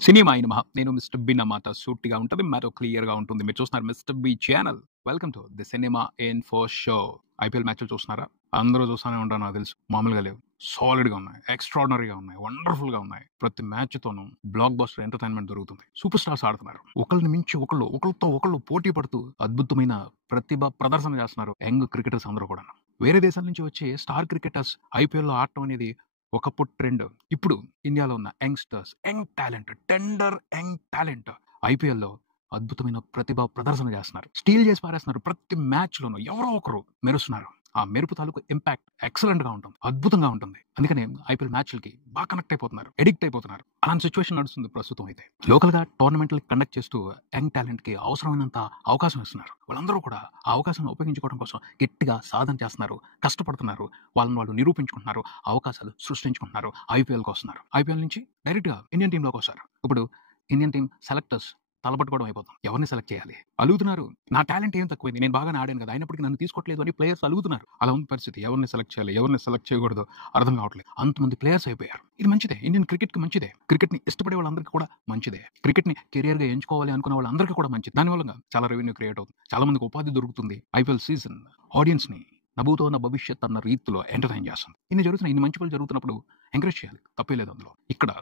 Cinema అయిన మహా నేను మిస్టర్ బి అన్నమాట. సూటిగా ఉంటుంది, మ్యాటర్ క్లియర్‌గా ఉంటుంది. మీరు చూస్తున్నారు mister B channel. Welcome to the cinema info show. IPL మ్యాచ్‌లు చూస్తున్నారా? అందరూ చూస్తానే ఉంటారు నాకు తెలుసు. మామూలుగా లేవు. సాలిడ్‌గా ఉన్నాయి. ఎక్స్ట్రార్డినరీగా ఉన్నాయి. వండర్‌ఫుల్‌గా ఉన్నాయి. ప్రతి మ్యాచ్‌తోనూ బ్లాక్ బస్టర్ ఎంటర్‌టైన్‌మెంట్ దొరుకుతుంది. సూపర్ స్టార్స్ ఆడుతున్నారు. ఒకళ్ళని మించి ఒకళ్ళు, ఒకళ్ళతో ఒకళ్ళు పోటీ పడుతూ అద్భుతమైన ప్రతిభ ప్రదర్శన చేస్తున్నారు యంగ్ క్రికెటర్స్ అందరూ కూడాను. వేరే దేశాల నుంచి వచ్చే స్టార్ క్రికెటర్స్ ఐపీఎల్‌లో ఆడటం అనేది ఒకప్పుడు ట్రెండ్. ఇప్పుడు ఇండియాలో ఉన్న యంగ్‌స్టర్స్, యంగ్ టాలెంట్ ఐపీఎల్‌లో అద్భుతమైన ప్రతిభ ప్రదర్శన చేస్తున్నారు. స్టీల్ చేసి పారేస్తున్నారు. ప్రతి మ్యాచ్‌లోనూ ఎవరో ఒకరు మెరుస్తున్నారు. ఆ మెరుపు తాలూకు ఇంపాక్ట్ ఎక్సలెంట్‌గా ఉంటుంది. అద్భుతంగా ఉంటుంది. అందుకనే ఐపీఎల్ మ్యాచ్‌లకి బాగా కనెక్ట్ అయిపోతున్నారు. అడిక్ట్ అయిపోతున్నారు. అలాంటి సిట్యుయేషన్ నడుస్తుంది ప్రస్తుతం అయితే. లోకల్‌గా టోర్నమెంట్‌లు కండక్ట్ చేస్తూ యంగ్ టాలెంట్‌కి అవసరమైనంత అవకాశం ఇస్తున్నారు. వాళ్ళందరూ కూడా ఆ అవకాశాన్ని ఉపయోగించుకోవడం కోసం గట్టిగా సాధన చేస్తున్నారు. కష్టపడుతున్నారు. వాళ్ళని వాళ్ళు నిరూపించుకుంటున్నారు. అవకాశాలు సృష్టించుకుంటున్నారు. ఐపీఎల్‌కి వస్తున్నారు. ఐపీఎల్ నుంచి డైరెక్ట్‌గా ఇండియన్ టీమ్‌లోకి వస్తారు. ఇప్పుడు ఇండియన్ టీమ్ సెలెక్టర్స్ తలపట్టుకోవడం అయిపోతుంది. ఎవరిని సెలెక్ట్ చేయాలి? అలుగుతున్నారు. నా టాలెంట్ ఏం తక్కువైంది. నేను బాగానే ఆడాను కదా! అయినప్పటికీ నన్ను తీసుకోవట్లేదు అని ప్లేయర్స్ అలుగుతున్నారు. అలా ఉంది పరిస్థితి. ఎవరిని సెలెక్ట్ చేయాలి? ఎవరిని సెలెక్ట్ చేయకూడదో అర్థం కావట్లేదు. అంతమంది ప్లేయర్స్ అయిపోయారు. ఇది మంచిదే. ఇండియన్ క్రికెట్‌కి మంచిదే. క్రికెట్‌ని ఇష్టపడే వాళ్ళందరికీ కూడా మంచిదే. క్రికెట్‌ని కెరియర్‌గా ఎంచుకోవాలి అనుకున్న వాళ్ళందరికీ కూడా మంచిది. దానివల్ల చాలా రెవెన్యూ క్రియేట్ అవుతుంది. చాలా మందికి ఉపాధి దొరుకుతుంది. ఐపీఎల్ సీజన్ ఆడియన్స్‌ని నభూతో నా భవిష్యత్ అన్న రీతిలో ఎంటర్‌టైన్ చేస్తుంది. ఇన్ని జరుగుతున్నాయి. ఇన్ని మంచి పనులు జరుగుతున్నప్పుడు ఎంకరేజ్ చేయాలి. తప్పే లేదు అందులో. ఇక్కడ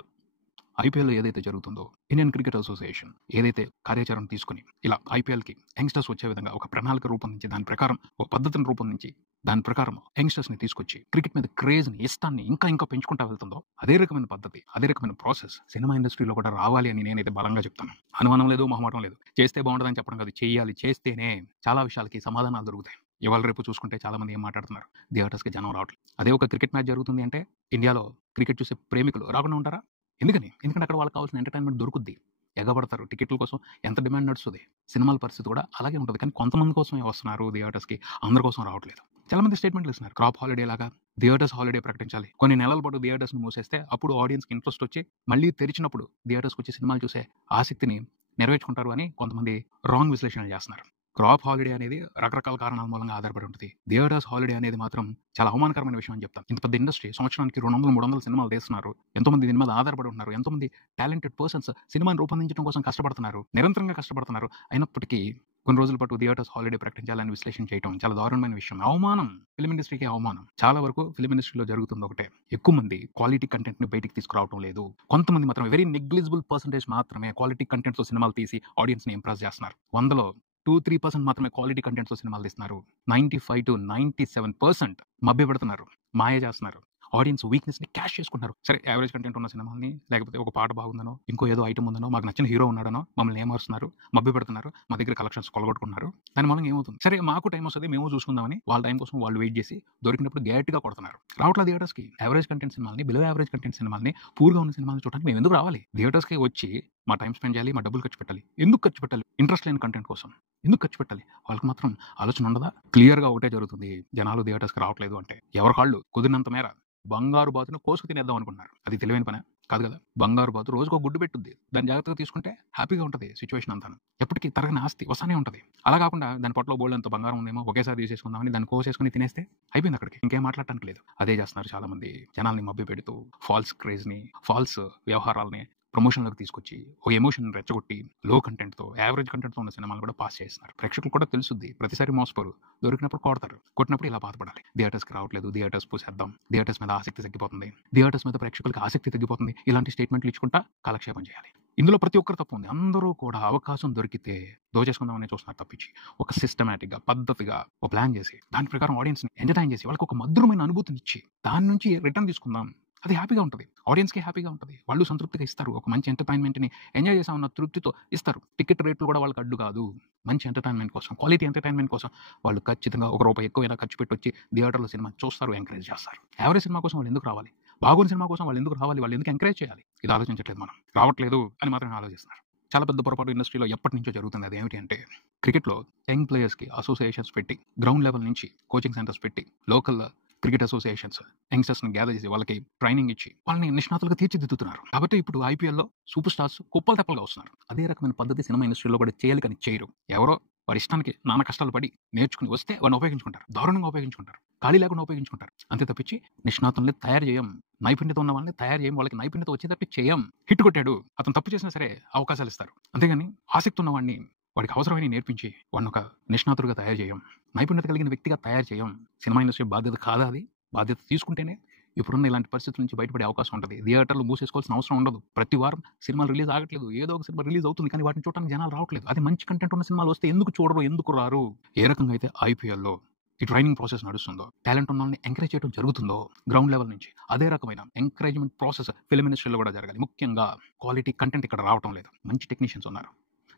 ఐపీఎల్ ఏదైతే జరుగుతుందో ఇండియన్ క్రికెట్ అసోసియేషన్ ఏదైతే కార్యాచరణ తీసుకుని ఇలా ఐపీఎల్‌కి యంగ్‌స్టర్స్ వచ్చే విధంగా ఒక ప్రణాళిక రూపొందించి దాని ప్రకారం ఒక పద్ధతిని రూపొందించి దాని ప్రకారం యంగ్‌స్టర్స్‌ని తీసుకొచ్చి క్రికెట్ మీద క్రేజ్‌ని ఇష్టాన్ని ఇంకా పెంచుకుంటా వెళ్తుందో అదే రకమైన పద్ధతి, అదే రకమైన ప్రాసెస్ సినిమా ఇండస్ట్రీలో కూడా రావాలి అని నేనైతే బలంగా చెప్తాను. అనుమానం లేదు, మొహమాటం లేదు. చేస్తే బాగుంటుందని చెప్పడం కాదు, చేయాలి. చేస్తేనే చాలా విషయాలకి సమాధానాలు దొరుకుతాయి. ఇవాళ రేపు చూసుకుంటే చాలా మంది ఏం మాట్లాడుతున్నారు, థియేటర్స్‌కి జనం రావట్లేదు. అదే ఒక క్రికెట్ మ్యాచ్ జరుగుతుంది అంటే ఇండియాలో క్రికెట్ చూసే ప్రేమికులు రాకుండా ఉంటారా? ఎందుకని? ఎందుకంటే అక్కడ వాళ్ళకి కావాల్సిన ఎంటర్‌టైన్‌మెంట్ దొరుకుద్ది. ఎగబడతారు. టికెట్ల కోసం ఎంత డిమాండ్ నడుస్తది. సినిమాల పరిస్థితి కూడా అలాగే ఉంటది. కానీ కొంతమంది కోసమే వస్తున్నారు థియేటర్స్‌కి. అందరి కోసం రావట్లేదు. చాలా మంది స్టేట్మెంట్‌లు ఇస్తున్నారు. క్రాప్ హాలిడే లాగా థియేటర్స్ హాలిడే ప్రకటించాలి. కొన్ని నెలల పాటు థియేటర్స్‌ని మూసేస్తే అప్పుడు ఆడియన్స్‌కి ఇంట్రెస్ట్ వచ్చి మళ్ళీ తెరిచినప్పుడు థియేటర్స్‌కొచ్చి సినిమాలు చూసే ఆసక్తిని నెరవేర్చుకుంటారు అని కొంతమంది రాంగ్ విశ్లేషణలు చేస్తున్నారు. క్రాప్ హాలిడే అనేది రకరకాల కారణాల మూలంగా ఆధారపడి ఉంటుంది. థియేటర్స్ హాలిడే అనేది మాత్రం చాలా అవమానకరమైన విషయం అని చెప్తాను. ఇంత పెద్ద ఇండస్ట్రీ సంవత్సరానికి 200, 300 సినిమాలు తీస్తున్నారు. ఎంతోమంది దీని మీద ఆధారపడి ఉన్నారు. ఎంతోమంది టాలెంటెడ్ పర్సన్స్ సినిమాని రూపొందించడం కోసం కష్టపడుతున్నారు. నిరంతరంగా కష్టపడుతున్నారు. అయినప్పటికీ కొన్ని రోజుల పాటు థియేటర్స్ హాలిడే ప్రకటించాలని విశ్లేషణ చేయడం చాలా దారుణమైన విషయం. అవమానం. ఫిల్మ్ ఇండస్ట్రీకి అవమానం. చాలా వరకు ఫిల్మ్ ఇండస్ట్రీలో జరుగుతుంది ఒకటే. ఎక్కువ మంది క్వాలిటీ కంటెంట్‌ని బయటికి తీసుకురావడం లేదు. కొంతమంది మాత్రం వెరీ నెగ్లిజిబుల్ పర్సెంటేజ్ మాత్రమే క్వాలిటీ కంటెంట్‌తో సినిమాలు తీసి ఆడియన్స్‌ని ఇంప్రెస్ చేస్తున్నారు. 100లో 2-3% మాత్రమే క్వాలిటీ కంటెంట్‌తో సినిమాలు తీస్తున్నారు. 95-97% మభ్యపెడుతున్నారు. మాయ చేస్తున్నారు. ఆడియన్స్ వీక్‌నెస్‌ని క్యాష్ చేసుకుంటున్నారు. సరే యావరేజ్ కంటెంట్ ఉన్న సినిమాల్ని లేకపోతే ఒక పాట బాగుందనో, ఇంకో ఏదో ఐటెమ్ ఉందనో, మాకు నచ్చిన హీరో ఉన్నాడనో మమ్మల్ని ఏమారుస్తున్నారు, మభ్యపెడుతున్నారు. మా దగ్గర కలెక్షన్స్ కొల్లగొట్టుకుంటున్నారు. దాని మూలంగా ఏమవుతుంది? సరే మాకు టైం వస్తది. మేము చూసుకుందామని వాళ్ళ టైం కోసం వాళ్ళు వెయిట్ చేసి దొరికినప్పుడు గట్టిగా కొడుతున్నారు. రావట్లా థియేటర్స్‌కి. యావరేజ్ కంటెంట్ సినిమాల్ని, బిలో యావరేజ్ కంటెంట్ సినిమాల్ని, పూర్‌గా ఉన్న సినిమాల్ని చూడడానికి మేము ఎందుకు రావాలి? థియేటర్స్‌కి వచ్చి మా టైం స్పెండ్ చేయాలి. మా డబ్బులు ఖర్చు పెట్టాలి. ఎందుకు ఖర్చు పెట్టాలి? ఇంట్రెస్ట్ లేని కంటెంట్ కోసం. ఎందుకు ఖర్చు పెట్టాలి? వాళ్ళకి మాత్రం ఆలోచన ఉండదా? క్లియర్‌గా ఒకటే జరుగుతుంది. జనాలు థియేటర్స్‌కి రావట్లేదు అంటే ఎవరి కాళ్ళు కుదిరినంత మేర బంగారు బాతును కోసుకు తినేద్దాం అనుకుంటున్నారు. అది తెలివైన పనా? కాదు కదా! బంగారు బాతు రోజుకో గుడ్డు పెట్టుద్ది. దాన్ని జాగ్రత్తగా తీసుకుంటే హ్యాపీగా ఉంటది సిట్యుయేషన్ అంతాను. ఎప్పటికి తరగని ఆస్తి వస్తానే ఉంటది. అలా కాకుండా దాని పొట్టలో బోలెడంత బంగారం ఉందేమో ఒకేసారి తీసేసుకుందామని దాన్ని కోసేసుకొని తినేస్తే అయిపోయింది అక్కడికి. ఇంకేం మాట్లాడటానికి లేదు. అదే చేస్తున్నారు చాలా మంది. జనాల్ని మభ్యపెడుతూ ఫాల్స్ క్రేజ్‌ని, ఫాల్స్ వ్యవహారాల్ని ప్రమోషన్‌లోకి తీసుకొచ్చి ఒక ఎమోషన్‌ని రెచ్చగొట్టి లో కంటెంట్‌తో, యావరేజ్ కంటెంట్‌తో ఉన్న సినిమాలు కూడా పాస్ చేస్తున్నారు. ప్రేక్షకులకు కూడా తెలుసుద్ది. ప్రతిసారి మోసపోరు. దొరికినప్పుడు కొడతారు. కొట్టినప్పుడు ఇలా బాధపడాలి. థియేటర్స్‌కి రావట్లేదు. థియేటర్స్ పూసేద్దాం. థియేటర్స్ మీద ఆసక్తి తగ్గిపోతుంది. థియేటర్స్ మీద ప్రేక్షకులకి ఆసక్తి తగ్గిపోతుంది. ఇలాంటి స్టేట్మెంట్‌లు ఇచ్చుకుంటా కాలక్షేపం చేయాలి. ఇందులో ప్రతి ఒక్కరి తప్పు ఉంది. అందరూ కూడా అవకాశం దొరికితే దోచేసుకుందామనే చూస్తున్నారు తప్పించి ఒక సిస్టమాటిక్‌గా, పద్ధతిగా ఒక ప్లాన్ చేసి దాని ప్రకారం ఆడియన్స్‌ని ఎంటర్‌టైన్ చేసి వాళ్ళకి ఒక మధురమైన అనుభూతినిచ్చి దాని నుంచి రిటర్న్ తీసుకుందాం. అది హ్యాపీగా ఉంటది. ఆడియన్స్‌కి హ్యాపీగా ఉంటది. వాళ్ళు సంతృప్తిగా ఇస్తారు. ఒక మంచి ఎంటర్‌టైన్‌మెంట్‌ని ఎంజాయ్ చేశామన్న తృప్తితో ఇస్తారు. టికెట్ రేట్లు కూడా వాళ్ళకి అడ్డు కాదు. మంచి ఎంటర్‌టైన్‌మెంట్ కోసం, క్వాలిటీ ఎంటర్‌టైన్‌మెంట్ కోసం వాళ్ళు ఖచ్చితంగా ఒక రూపాయి ఎక్కువైనా ఖర్చు పెట్టొచ్చి థియేటర్‌లో సినిమా చూస్తారు, ఎంకరేజ్ చేస్తారు. యావరేజ్ సినిమా కోసం వాళ్ళు ఎందుకు రావాలి? బాగోని సినిమా కోసం వాళ్ళు ఎందుకు రావాలి? వాళ్ళు ఎందుకు ఎంకరేజ్ చేయాలి? ఇది ఆలోచించట్లేదు మనం. రావట్లేదు అని మాత్రమే ఆలోచిస్తున్నారు. చాలా పెద్ద పొరపాటు ఇండస్ట్రీలో ఎప్పటినుంచో జరుగుతుంది. అదేమిటి అంటే క్రికెట్‌లో యంగ్ ప్లేయర్స్‌కి అసోసియేషన్స్ పెట్టి, గ్రౌండ్ లెవెల్ నుంచి కోచింగ్ సెంటర్స్ పెట్టి, లోకల్ క్రికెట్ అసోసియేషన్స్ యంగ్‌స్టర్స్‌ని గ్యాదర్ చేసి వాళ్ళకి ట్రైనింగ్ ఇచ్చి వాళ్ళని నిష్ణాతులుగా తీర్చిదిద్దుతున్నారు. కాబట్టి ఇప్పుడు ఐపీఎల్‌లో సూపర్ స్టార్స్ కుప్పలు తెప్పలుగా వస్తున్నారు. అదే రకమైన పద్ధతి సినిమా ఇండస్ట్రీలో కూడా చేయాలి కానీ చేయరు. ఎవరో వారి ఇష్టానికి నానా కష్టాలు పడి నేర్చుకుని వస్తే వాడిని ఉపయోగించుకుంటారు, దారుణంగా ఉపయోగించుకుంటారు, ఖాళీ లేకుండా ఉపయోగించుకుంటారు. అంతే తప్పించి నిష్ణాతుల్ని తయారు చేయం, నైపుణ్యత ఉన్న వాళ్ళని తయారు చేయం, వాళ్ళకి నైపుణ్యత వచ్చేటట్టు చేయం. హిట్ కొట్టాడు, అతను తప్పు చేసినా సరే అవకాశాలు ఇస్తారు. అంతేగాని ఆసక్తి ఉన్న వాడిని వాడికి అవసరమైన నేర్పించి వాడిని ఒక నిష్ణాతుడిగా తయారు చేయం, నైపుణ్యత కలిగిన వ్యక్తిగా తయారు చేయం. సినిమా ఇండస్ట్రీ బాధ్యత కాదా? అది బాధ్యత తీసుకుంటేనే ఇప్పుడున్న ఇలాంటి పరిస్థితుల నుంచి బయటపడే అవకాశం ఉంటుంది. థియేటర్లు మూసేసుకోవాల్సిన అవసరం ఉండదు. ప్రతి వారం సినిమాలు రిలీజ్ ఆగట్లేదు, ఏదో ఒక సినిమా రిలీజ్ అవుతుంది, కానీ వాటిని చూడడానికి జనాలు రావట్లేదు. అది మంచి కంటెంట్ ఉన్న సినిమాలు వస్తే ఎందుకు చూడరు, ఎందుకు రారు? ఏ రకంగా అయితే ఐపీఎల్లో ఈ ట్రైనింగ్ ప్రాసెస్ నడుస్తుందో, టాలెంట్ ఉన్న వాళ్ళని ఎంకరేజ్ చేయడం జరుగుతుందో గ్రౌండ్ లెవెల్ నుంచి, అదే రకమైన ఎంకరేజ్మెంట్ ప్రాసెస్ ఫిల్మ్ ఇండస్ట్రీలో కూడా జరగాలి. ముఖ్యంగా క్వాలిటీ కంటెంట్ ఇక్కడ రావడం లేదు. మంచి టెక్నీషియన్స్ ఉన్నారు,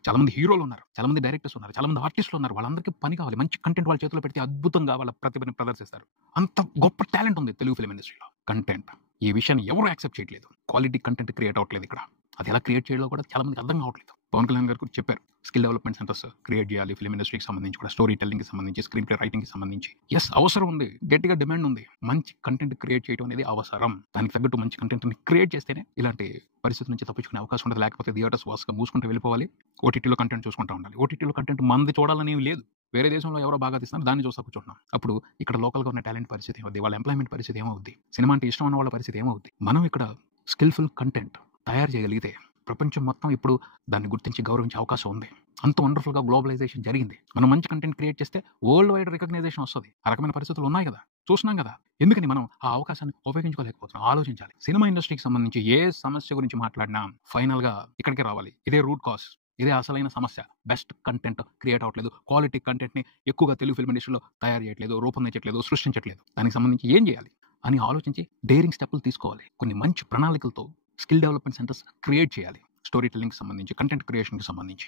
చాలా మంది హీరోలు ఉన్నారు, చాలా మంది డైరెక్టర్స్ ఉన్నారు, చాలా మంది ఆర్టిస్టులు ఉన్నారు. వాళ్ళందరికీ పని కావాలి. మంచి కంటెంట్ వాళ్ళ చేతిలో పెడితే అద్భుతంగా వాళ్ళ ప్రతిభని ప్రదర్శిస్తారు. అంత గొప్ప టాలెంట్ ఉంది తెలుగు ఫిల్మ్ ఇండస్ట్రీలో. కంటెంట్ ఈ విషయాన్ని ఎవరు యాక్సెప్ట్ చేయట్లేదు. క్వాలిటీ కంటెంట్ క్రియేట్ అవ్వట్లేదు ఇక్కడ. అది ఎలా క్రియేట్ చేయాలో కూడా చాలా మందికి అర్థం కావట్లేదు. పవన్ కళ్యాణ్ గారు కూడా చెప్పారు, స్కిల్ డెవలప్మెంట్ సెంటర్స్ క్రియేట్ చేయాలి ఫిల్మ్ ఇండస్ట్రీకి సంబంధించి కూడా, స్టోరీ టెల్లింగ్కి సంబంధించి, స్క్రీన్ ప్లే రైటింగ్కి సంబంధించి. ఎస్, అవసరం ఉంది, గట్టిగా డిమాండ్ ఉంది. మంచి కంటెంట్ క్రియేట్ చేయడం అనేది అవసరం. దానికి తగ్గట్టు మంచి కంటెంట్ని క్రియేట్ చేస్తేనే ఇలాంటి పరిస్థితి నుంచి తప్పించుకునే అవకాశం ఉంటుంది. లేకపోతే థియేటర్స్ వాస్గా మూసుకుంటూ వెళ్ళిపోవాలి, ఓటీటీలో కంటెంట్ చూసుకుంటూ ఉండాలి. ఓటీటీలో కంటెంట్ మంది చూడాలని లేదు, వేరే దేశంలో ఎవరో బాగా తీస్తున్నారు దాన్ని చూస్తా కూర్చుంటున్నాం. అప్పుడు ఇక్కడ లోకల్గా ఉన్న టాలెంట్ పరిస్థితి ఏమవుద్ది, వాళ్ళ ఎంప్లాయ్మెంట్ పరిస్థితి ఏమవుద్ది, సినిమా అంటే ఇష్టం ఉన్న వాళ్ళ పరిస్థితి ఏమవుద్ది? మనం ఇక్కడ స్కిల్ఫుల్ కంటెంట్ తయారు చేయగలిగితే ప్రపంచం మొత్తం ఇప్పుడు దాన్ని గుర్తించి గౌరవించే అవకాశం ఉంది. అంత వండర్ఫుల్గా గ్లోబలైజేషన్ జరిగింది. మనం మంచి కంటెంట్ క్రియేట్ చేస్తే వరల్డ్ వైడ్ రికగ్నైజేషన్ వస్తుంది. ఆ రకమైన పరిస్థితులు ఉన్నాయి కదా, చూస్తున్నాం కదా. ఎందుకని మనం ఆ అవకాశాన్ని ఉపయోగించుకోలేకపోతున్నాం? ఆలోచించాలి. సినిమా ఇండస్ట్రీకి సంబంధించి ఏ సమస్య గురించి మాట్లాడినా ఫైనల్గా ఇక్కడికే రావాలి. ఇదే రూట్ కాజ్, ఇదే అసలైన సమస్య. బెస్ట్ కంటెంట్ క్రియేట్ అవ్వట్లేదు, క్వాలిటీ కంటెంట్ని ఎక్కువగా తెలుగు ఫిల్మ్ ఇండస్ట్రీలో తయారు చేయట్లేదు, రూపొందించట్లేదు, సృష్టించట్లేదు. దానికి సంబంధించి ఏం చేయాలి అని ఆలోచించి డేరింగ్ స్టెప్పులు తీసుకోవాలి. కొన్ని మంచి ప్రణాళికలతో స్కిల్ డెవలప్మెంట్ సెంటర్స్ క్రియేట్ చేయాలి. స్టోరీ టెల్లింగ్కి సంబంధించి, కంటెంట్ క్రియేషన్కి సంబంధించి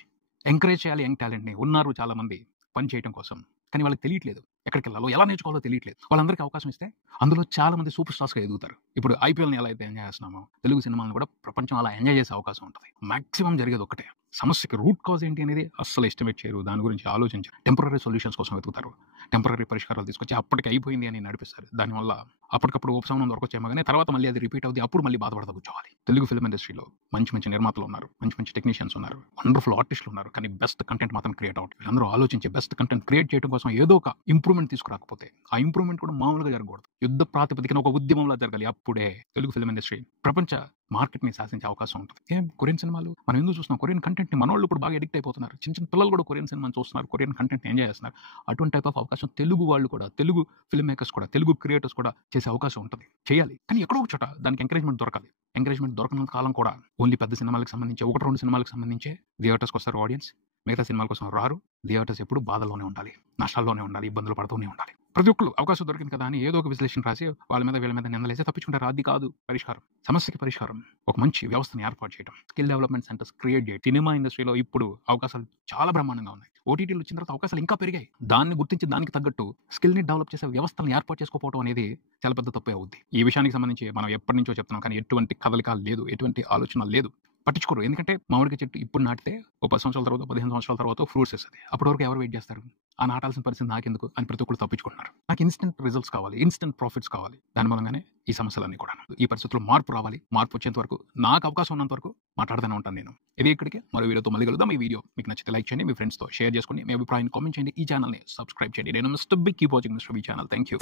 ఎంకరేజ్ చేయాలి. యంగ్ టాలెంట్ని ఉన్నారు చాలా మంది పని చేయడం కోసం, కానీ వాళ్ళకి తెలియట్లేదు ఎక్కడికి వెళ్ళాలో, ఎలా నేర్చుకోవాలో తెలియట్లేదు. వాళ్ళందరికీ అవకాశం ఇస్తే అందులో చాలా మంది సూపర్ స్టార్స్గా ఎదుగుతారు. ఇప్పుడు ఐపీఎల్ని ఎలా అయితే ఎంజాయ్ చేస్తున్నామో తెలుగు సినిమాలను కూడా ప్రపంచం అలా ఎంజాయ్ చేసే అవకాశం ఉంటుంది. మాక్సిమం జరిగేది ఒకటే, సమస్యకి రూట్ కాజ్ ఏంటి అనేది అస్సలు ఎస్టిమేట్ చేయరు, దాని గురించి ఆలోచించారు. టెంపరీ సొల్యూషన్స్ కోసం వెతుకుతారు, టెంపరీ పరిష్కారాలు తీసుకొచ్చి అప్పటికి అయిపోయింది అని నడిపిస్తారు. దానివల్ల అప్పటికప్పుడు ఉపశమనం దొరకొచ్చేమో కానీ తర్వాత మళ్ళీ అది రిపీట్ అవుతుంది, అప్పుడు మళ్ళీ బాధపడతా కూర్చోవాలి. తెలుగు ఫిల్మ్ ఇండస్ట్రీలో మంచి మంచి నిర్మాతలు ఉన్నారు, మంచి మంచి టెక్నీషియన్స్ ఉన్నారు, వండర్ఫుల్ ఆర్టిస్టులు ఉన్నారు, కానీ బెస్ట్ కంటెంట్ మాత్రం క్రియేట్ అవుతుంది. అందరూ ఆలోచించి బెస్ట్ కంటెంట్ క్రియేట్ చేయడం కోసం ఏదో ఒక ఇంప్రూవ్మెంట్ తీసుకురాకపోతే, ఆ ఇంప్రూవ్మెంట్ కూడా మామూలుగా జరగకూడదు, యుద్ధ ప్రాతిపదికన ఒక ఉద్యమంలా జరగాలి. అప్పుడే తెలుగు ఫిల్మ్ ఇండస్ట్రీ ప్రపంచ మార్కెట్ని శాసించే అవకాశం ఉంటుంది. కొరియన్ సినిమాలు మనం ఎందుకు చూస్తున్నాం? కొరియన్ కంటెంట్ని మనోళ్ళు ఇప్పుడు బాగా ఎడిక్ట్ అయిపోతున్నారు. చిన్న చిన్న పిల్లలు కూడా కొరియన్ సినిమాని చూస్తున్నారు, కొరియన్ కంటెంట్ని ఎంజాయ్ చేస్తున్నారు. అటువంటి టైప్ ఆఫ్ అవకాశం తెలుగు వాళ్ళు కూడా, తెలుగు ఫిల్మ్ మేకర్స్ కూడా, తెలుగు క్రియేటర్స్ కూడా చేసే అవకాశం ఉంటుంది. చేయాలి, కానీ ఎక్కడో ఒక చోట దానికి ఎంకరేజ్మెంట్ దొరకాలి. ఎంకరేజ్మెంట్ దొరకనంత కాలం కూడా ఓన్లీ పెద్ద సినిమాలకు సంబంధించి, 1-2 సినిమాలకు సంబంధించే థియేటర్స్కి వస్తారు ఆడియన్స్, మిగతా సినిమాల కోసం రారు. థియేటర్స్ ఎప్పుడు బాధల్లోనే ఉండాలి, నష్టాల్లోనే ఉండాలి, ఇబ్బందులు పడుతూనే ఉండాలి. ప్రతి ఒక్కరు అవకాశం దొరికింది కదా అని ఏదో ఒక విశ్లేషణ రాసి వాళ్ళ మీద వీళ్ళ మీద నిందలేసి తప్పించుకుంటారు. అది కాదు పరిష్కారం. సమస్యకి పరిష్కారం ఒక మంచి వ్యవస్థను ఏర్పాటు చేయడం, స్కిల్ డెవలప్మెంట్ సెంటర్స్ క్రియేట్ చేయడం. సినిమా ఇండస్ట్రీలో ఇప్పుడు అవకాశాలు చాలా బ్రహ్మాండంగా ఉన్నాయి. ఓటీటీలు వచ్చిన తర్వాత అవకాశాలు ఇంకా పెరిగాయి. దాన్ని గుర్తించి దానికి తగ్గట్టు స్కిల్ని డెవలప్ చేసే వ్యవస్థలను ఏర్పాటు చేసుకోవడం అనేది చాలా పెద్ద తప్పే అవుద్ది. ఈ విషయానికి సంబంధించి మనం ఎప్పటి నుంచో చెప్తున్నాం, కానీ ఎటువంటి కదలికలు లేదు, ఎటువంటి ఆలోచన లేదు, పట్టించుకోరు. ఎందుకంటే మామిడికాయ చెట్టు ఇప్పుడు నాటితే 10 సంవత్సరాల తర్వాత, 15 సంవత్సరాల తర్వాత ఫ్రూట్స్ వస్తుంది. అప్పటి వరకు ఎవరు వెయిట్ చేస్తారు? ఆ నాటాల్సిన పరిస్థితి నాకెందుకు అని ప్రతి ఒక్కరు తప్పించుకుంటున్నారు. నాకు ఇన్స్టెంట్ రిజల్ట్స్ కావాలి, ఇన్స్టెంట్ ప్రాఫిట్స్ కావాలి. దాని మూలంగానే ఈ సమస్యలన్నీ కూడా. ఈ పరిస్థితుల్లో మార్పు రావాలి. మార్పు వచ్చేంత వరకు, నాకు అవకాశం ఉన్నంత వరకు మాట్లాడుతూనే ఉంటాను నేను. ఇది ఇక్కడికి మరో వీడియోతో మళ్ళీ కలుద్దాం. ఈ వీడియో మీకు నచ్చితే లైక్ చేయండి, మీ ఫ్రెండ్స్తో షేర్ చేసుకుని మీ అభిప్రాయాన్ని కామెంట్ చేయండి. ఈ ఛానల్ని సబ్స్క్రైబ్ చేయండి. నేను mister big, keep watching mister big channel. Thank you.